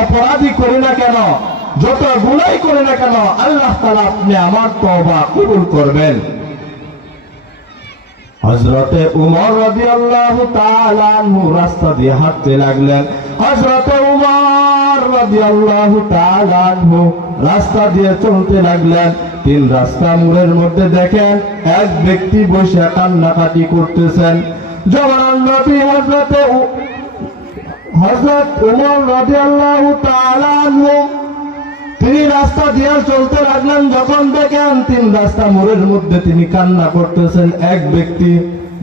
অপরাধী করি না কেন? যত গুণাই করি না কেন, আল্লাহ তালা আপনি আমার তবা কবুল করবেন। হজরতে উমর রবি আল্লাহ রাস্তা দিয়ে হাঁটতে লাগলেন। হজরতে উমর রবি আল্লাহ রাস্তা দিয়ে চলতে লাগলেন। তিন রাস্তা মোড়ের মধ্যে দেখেন, এক ব্যক্তি বসে কান্নাকাটি করতেছেন। নবী হজরতে হজরত উমর রবি আল্লাহ তিনি রাস্তা দিয়ে চলতে লাগলেন। যখন দেখেন তিন রাস্তা মোড়ের মধ্যে তিনি কান্না করতেছেন, এক ব্যক্তি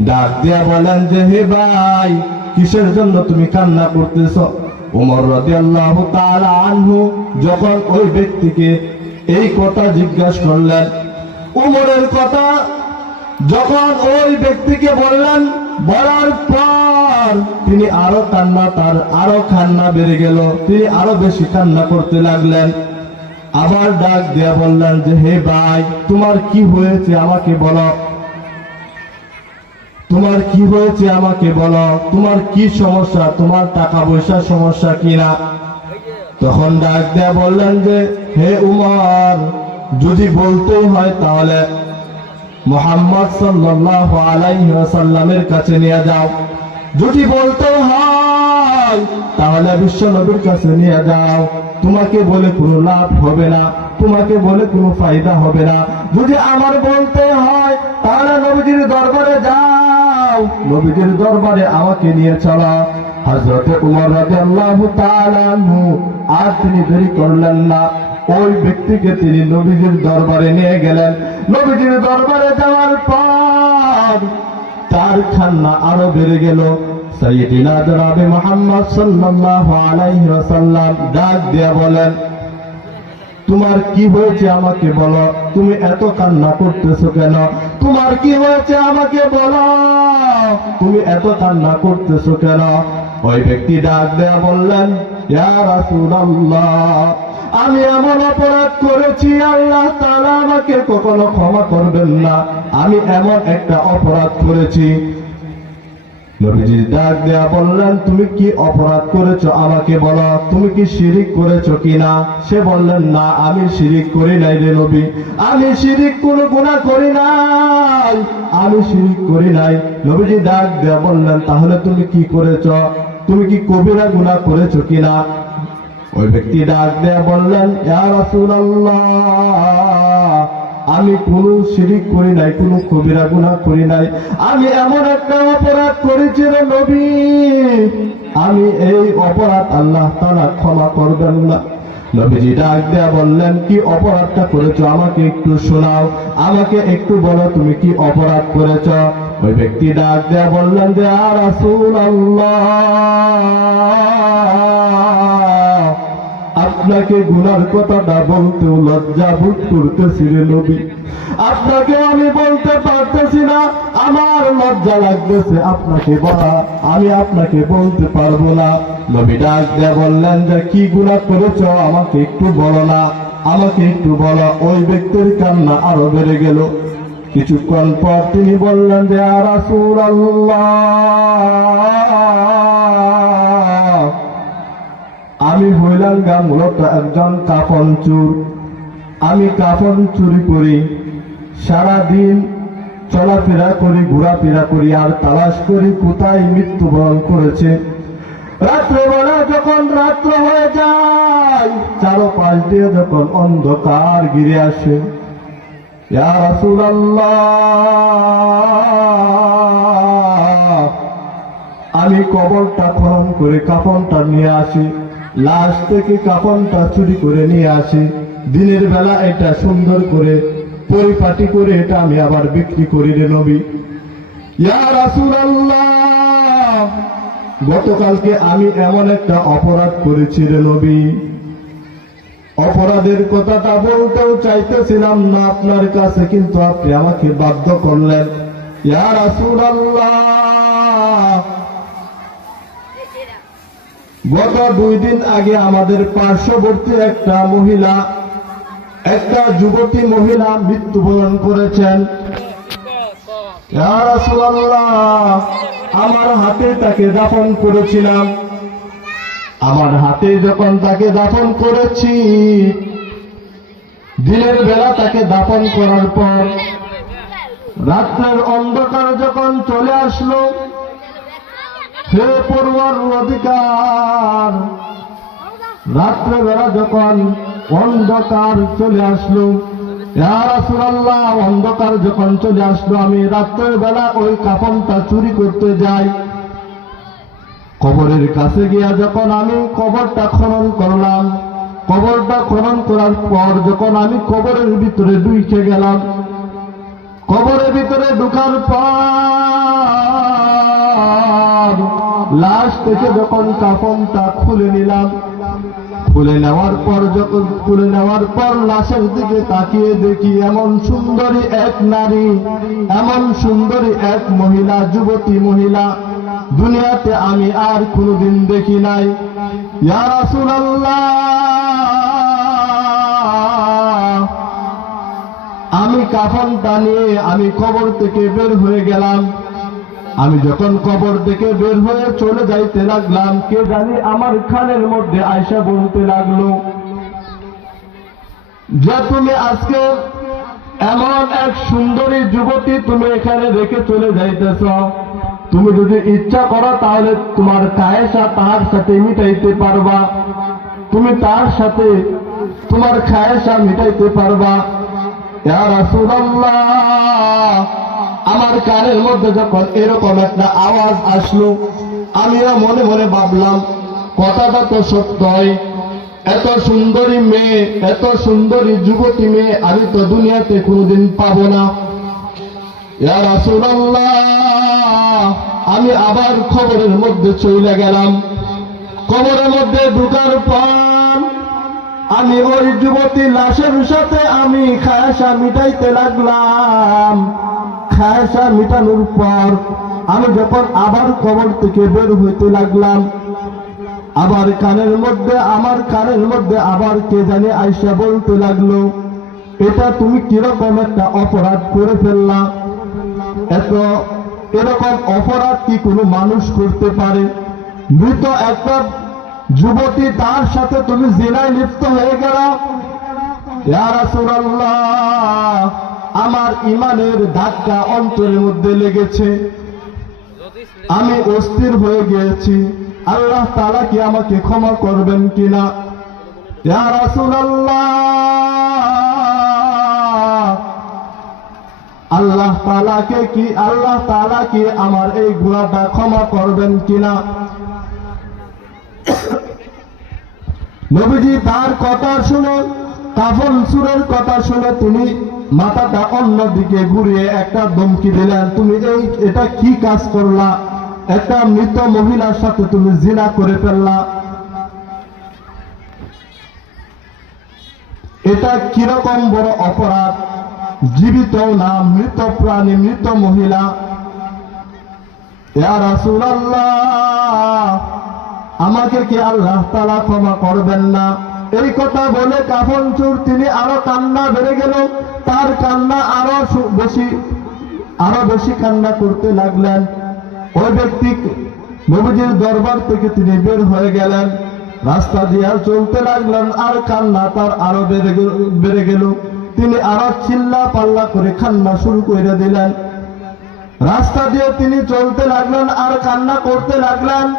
ডাক দিয়া বলেন, যে হে ভাই, কিসের জন্য তুমি কান্না করতেছ? ওমর রাদিয়াল্লাহু তাআলা আনহু যখন ওই ব্যক্তিকে এই কথা জিজ্ঞাসা করলেন, উমরের কথা যখন ওই ব্যক্তিকে বললেন, বলার পর তিনি আরও কান্না, তার আরও কান্না বেড়ে গেল। তিনি আরও বেশি কান্না করতে লাগলেন। আবার ডাক দিয়া বললেন যে, হে ভাই, তোমার কি হয়েছে আমাকে বলো। তোমার কি হয়েছে আমাকে বলো। তোমার কি সমস্যা? তোমার টাকা পয়সার সমস্যা কিনা তখন ডাক দেয়া বললেন যে, হে উমর, যদি বলতেই হয় তাহলে মোহাম্মদ সাল্লাহ আলাইহি ওয়াসাল্লামের কাছে নিয়ে যাও। যদি বলতে হয়, তাহলে বিশ্ব নবীর কাছে নিয়ে যাও। তোমাকে বলে কোনো লাভ হবে না, তোমাকে বলে কোনো ফায়দা হবে না। যদি আমার বলতে হয়, তাহলে নবীজির দরবারে যাও। নবীজির দরবারে আমাকে নিয়ে চলো। হযরত উমর তাআলা আনহু, আর তিনি দেরি করলেন না। ওই ব্যক্তিকে তিনি নবীজির দরবারে নিয়ে গেলেন। নবীজির দরবারে যাওয়ার পর তার আরও বেড়ে গেল। তোমার কি হয়েছে আমাকে বলো? তুমি এত কান্না করতেছো কেন? তোমার কি হয়েছে আমাকে বলো? তুমি এত কান্না করতেছো কেন? ওই ব্যক্তি ডাক দেয়া বললেন, ইয়া রাসূলুল্লাহ আমি এমন অপরাধ করেছি, আল্লাহ তাআলা আমাকে কখনো ক্ষমা করবেন না। আমি এমন একটা অপরাধ করেছি। ডাক দেয়া বললেন, তুমি কি অপরাধ করেছ? আমাকে বলো, তুমি কি শিরিক করেছ কিনা? সে বললেন, না, আমি শিরিক করি নাই রে নবী। আমি শিরিক কোনো গুনাহ করি নাই। আমি শিরিক করি নাই। নবীজি ডাক দেয়া বললেন, তাহলে তুমি কি করেছ? তুমি কি কবিরা গুনাহ করেছ কিনা? ওই ব্যক্তি ডাক দেয়া বললেন আমি কোন শিরিক করি নাই, কোন কবিরা গুনাহ করি নাই। আমি এমন একটা অপরাধ করেছি রে নবী। আমি এই অপরাধ আল্লাহ তাআলা ক্ষমা করবেন না। নবীজি ডাক দেয়া বললেন, কি অপরাধটা করেছ? আমাকে একটু শোনাও। আমাকে একটু বলো, তুমি কি অপরাধ করেছ? ওই ব্যক্তি ডাক দেয়া বললেন যে আর আপনাকে গুনার কথাটা বলতেও লজ্জা বোধ করতেছি রে নবী। আপনাকে আমি বলতে পারতেছি না, আমার লজ্জা লাগতেছে আপনাকে বলা, আমি আপনাকে বলতে পারব না। নবী ডাক দেয়া বললেন, যে কি গুনাহ করেছ আমাকে একটু বলো না, আমাকে একটু বলো। ওই ব্যক্তির কান্না আরও বেড়ে গেল। কিছুক্ষণ পর তিনি বললেন, যে আর আমি হইলাম গা মূলত একজন কাফন চুর। আমি কাফন চুরি করি সারা দিন চলাফেরা করি, ঘোরাফেরা করি, আর তালাশ করি কোথায় মৃত্যুবরণ করেছে। রাত্রেবেলা যখন রাত্র হয়ে যায়, চারোপাশ দিয়ে যখন অন্ধকার ঘিরে আসে। আমি কবরটা খনন করে কাফনটা নিয়ে আসি। লাশ থেকে কাফনটা চুরি করে নিয়ে আসি। দিনের বেলা এটা সুন্দর করে পরিপাটি করে এটা আমি আবার বিক্রি করি রে নবী। গতকালকে আমি এমন একটা অপরাধ করেছি রে নবী। অপরাধের কথাটা বলতেও চাইতেছিলাম না আপনার কাছে, কিন্তু আপনি আমাকে বাধ্য করলেন। ইয়া রাসূলুল্লাহ গত দুই দিন আগে আমাদের পার্শ্ববর্তী একটা মহিলা, একটা যুবতী মহিলা মৃত্যুবরণ করেছেন। আমার হাতে তাকে দাফন করেছিলাম। আমার হাতে যখন তাকে দাফন করেছি, দিনের বেলা তাকে দাফন করার পর রাত্রের অন্ধকার যখন চলে আসলো হে পড়ুয়ার অধিকার। রাত্রেবেলা যখন অন্ধকার চলে আসলো রাসূলুল্লাহ, অন্ধকার যখন চলে আসলো, আমি রাত্রের বেলা ওই কাফনটা চুরি করতে যাই। কবরের কাছে গিয়া যখন আমি কবরটা খনন করলাম, কবরটা খনন করার পর যখন আমি কবরের ভিতরে ঢুকে গেলাম, কবরের ভিতরে ঢুকার পর লাশ থেকে যখন কাফনটা খুলে নিলাম, খুলে নেওয়ার পর যখন খুলে নেওয়ার পর লাশের দিকে তাকিয়ে দেখি এমন সুন্দরী এক নারী, এমন সুন্দরী এক মহিলা, যুবতী মহিলা। দুনিয়াতে আমি আর কোনোদিন দেখি নাই। আমি কাফনটা নিয়ে আমি কবর থেকে বের হয়ে গেলাম। আমি যখন কবর থেকে বের হয়ে চলে যাইতে লাগলাম, কে জানি আমার খানের মধ্যে আয়সা বলতে লাগল, যে তুমি আজকে এমন এক সুন্দরী যুবতী তুমি এখানে রেখে চলে যাইতেছ। তুমি যদি ইচ্ছা করো তাহলে তোমার কায়েসা তাহার সাথে মিটাইতে পারবা। তুমি তার সাথে তোমার খায়েসা মিটাইতে পারবা। ইয়া রাসূলুল্লাহ! আমার কানের মধ্যে যখন এরকম একটা আওয়াজ আসলো, আমিও মনে মনে ভাবলাম, কথাটা তো সত্যই। এত সুন্দরী মেয়ে, এত সুন্দরী যুবতী মেয়ে, আমি তো দুনিয়াতে কোনোদিন পাব না। আমি আবার খবরের মধ্যে চলে গেলাম। খবরের মধ্যে ঢুকার পর আমি ওই যুবতী লাশের সাথে আমি খায়াসা মিটাইতে লাগলাম। খায়াসা মিটানোর পর আমি যখন আবার কবর থেকে বের হইতে লাগলাম, আবার কানের মধ্যে, আমার কানের মধ্যে আবার কে জানে আইসা বলতে লাগল, এটা তুমি কীরকম একটা অপরাধ করে ফেললা? এত, এরকম অপরাধ কি কোনো মানুষ করতে পারে? মৃত একটা যুবতী তার সাথে তুমি জেনায় লিপ্ত হয়ে গেল। ইয়া রাসূলুল্লাহ আমার ইমানের ধাক্কা অন্তরের মধ্যে লেগেছে। আমি অস্থির হয়ে গিয়েছি। আল্লাহ তাআলা কি আমাকে ক্ষমা করবেন কিনা? আল্লাহ তালাকে কি আল্লাহ তাআলা কি আমার এই গুনাহটা ক্ষমা করবেন কিনা? নবীজি তার কথা শুনে, কাফন সুরের কথা শুনে তিনি মাথাটা অন্যদিকে ঘুরিয়ে একটা ধমকি দিলেন, তুমি এই, এটা কি কাজ করলা? একটা মৃত মহিলার সাথে তুমি জিনা করে ফেললা। এটা কীরকম বড় অপরাধ? জীবিত না মৃত প্রাণী, মৃত মহিলা? আমাকে কি আল্লাহ তাআলা ক্ষমা করবেন না? এই কথা বলে কাফন চোর, তিনি আরও কান্না বেড়ে গেল। তার কান্না আরও বেশি আরও বেশি কান্না করতে লাগলেন। ওই ব্যক্তি নবীজির দরবার থেকে তিনি বের হয়ে গেলেন। রাস্তা দিয়ে আর চলতে লাগলেন, আর কান্না তার আরও বেড়ে গেল- তিনি আরও চিল্লা পাল্লা করে কান্না শুরু করে দিলেন। রাস্তা দিয়ে তিনি চলতে লাগলেন, আর কান্না করতে লাগলেন।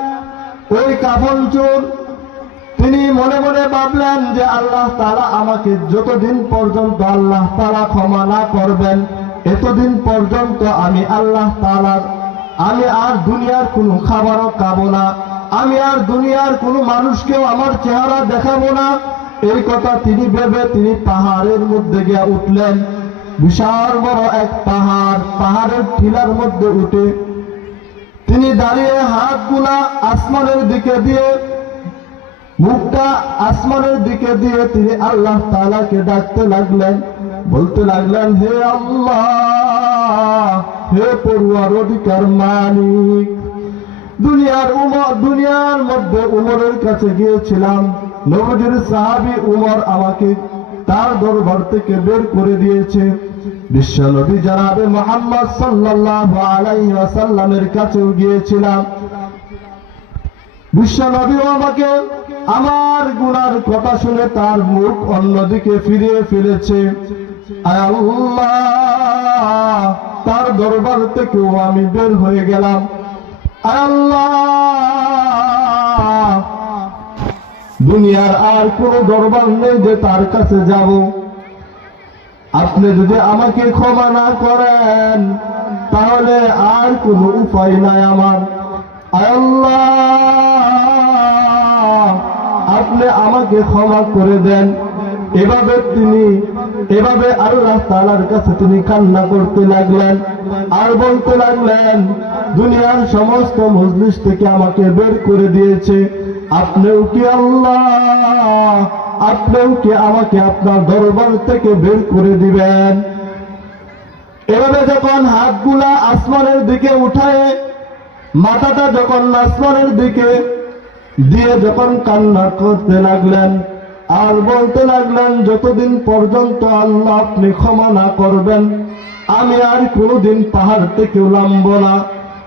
ওই কাফন চোর তিনি মনে মনে ভাবলেন যে আল্লাহ তারা আমাকে যতদিন পর্যন্ত আল্লাহ তারা ক্ষমা না করবেন, এতদিন পর্যন্ত আমি আল্লাহ তালার আমি আর দুনিয়ার কোনো খাবারও খাব না, আমি আর দুনিয়ার কোনো মানুষকেও আমার চেহারা দেখাবো না। এই কথা তিনি ভেবে তিনি পাহাড়ের মধ্যে গিয়ে উঠলেন। বিশাল বড় এক পাহাড়, পাহাড়ের টিলার মধ্যে উঠে তিনি দাঁড়িয়ে হাতগুলা আসমানের দিকে দিয়ে মুখটা আসমানের দিকে দিয়ে তিনি আল্লাহ তালাকে ডাকতে লাগলেন। বলতে লাগলেন, হে আল্লাহ, হে পড়ুয়ার অধিকার মালিক, দুনিয়ার উমর, দুনিয়ার মধ্যে উমরের কাছে গিয়েছিলাম। নবজির সাহাবি উমর আমাকে তার দরবার থেকে বের করে দিয়েছে। বিশ্ব নবী জানাবে মোহাম্মদ সাল্লাল্লাহু আলাইহি ওয়াসাল্লামের কাছেও গিয়েছিলাম। বিশ্ব নবীও আমাকে আমার গুনার কথা শুনে তার মুখ অন্যদিকে ফিরিয়ে ফেলেছে। তার দরবার থেকেও আমি বের হয়ে গেলাম। দুনিয়ার আর কোনো দরবার নেই যে তার কাছে যাব। আপনি যদি আমাকে ক্ষমা না করেন, তাহলে আর কোনো উপায় নাই আমার। আল্লাহ আপনি আমাকে ক্ষমা করে দেন। এভাবে তিনি, এভাবে আল্লাহ তালার কাছে তিনি কান্না করতে লাগলেন আর বলতে লাগলেন, দুনিয়ার সমস্ত মজলিস থেকে আমাকে বের করে দিয়েছে। আপনিও কি আল্লাহ? আপনিও কি আমাকে আপনার দরবার থেকে বের করে দিবেন? এভাবে যখন হাতগুলা আসমানের দিকে উঠায়, মাথাটা যখন আসমানের দিকে দিয়ে যখন কান্না করতে লাগলেন, আর বলতে লাগলেন, যতদিন পর্যন্ত আল্লাহ আপনি ক্ষমা না করবেন, আমি আর কোনোদিন পাহাড় থেকে নামব না।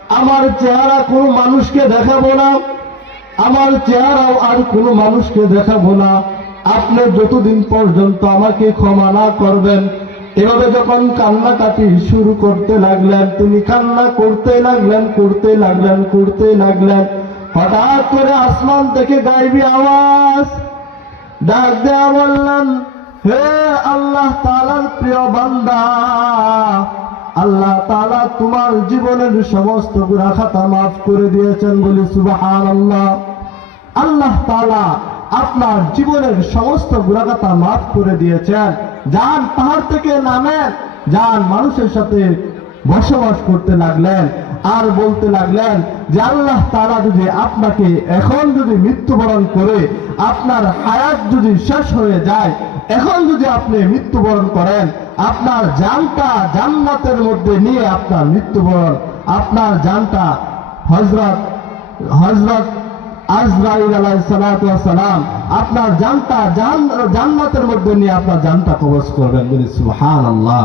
আমার চেহারা কোনো মানুষকে দেখাবো না। আমার চেহারাও আর কোনো মানুষকে দেখাবো না। আপনি যতদিন পর্যন্ত আমাকে ক্ষমা না করবেন। এভাবে যখন কান্নাকাটি শুরু করতে লাগলেন, তিনি কান্না করতে লাগলেন করতে লাগলেন করতে লাগলেন। হঠাৎ করে আসমান থেকে গাইবি আওয়াজ। ডাক দেয়া বললেন হে আল্লাহ তালার প্রিয় বান্দা, আল্লাহ তালা তোমার জীবনের সমস্ত গুণা খাতা মাফ করে দিয়েছেন বলি সুবাহ আল্লাহ আল্লাহ তালা আপনার জীবনের সমস্ত গুণাগাতা মাফ করে দিয়েছেন। যান পাহাড় থেকে নামেন যান মানুষের সাথে বসবাস করতে লাগলেন। আর বলতে লাগলেন যে আল্লাহ তারা যদি আপনাকে এখন যদি মৃত্যুবরণ করে, আপনার হায়াত যদি শেষ হয়ে যায়, এখন যদি আপনি মৃত্যুবরণ করেন, আপনার জানটা জান্নাতের মধ্যে নিয়ে আপনার মৃত্যুবরণ, আপনার জানটা হজরত হজরত আজরাইল আলাইহিস সালাতু আপনার জানটা জান জান্নাতের মধ্যে নিয়ে আপনার জানটা কবজ করবেন বলি সুবহানাল্লাহ।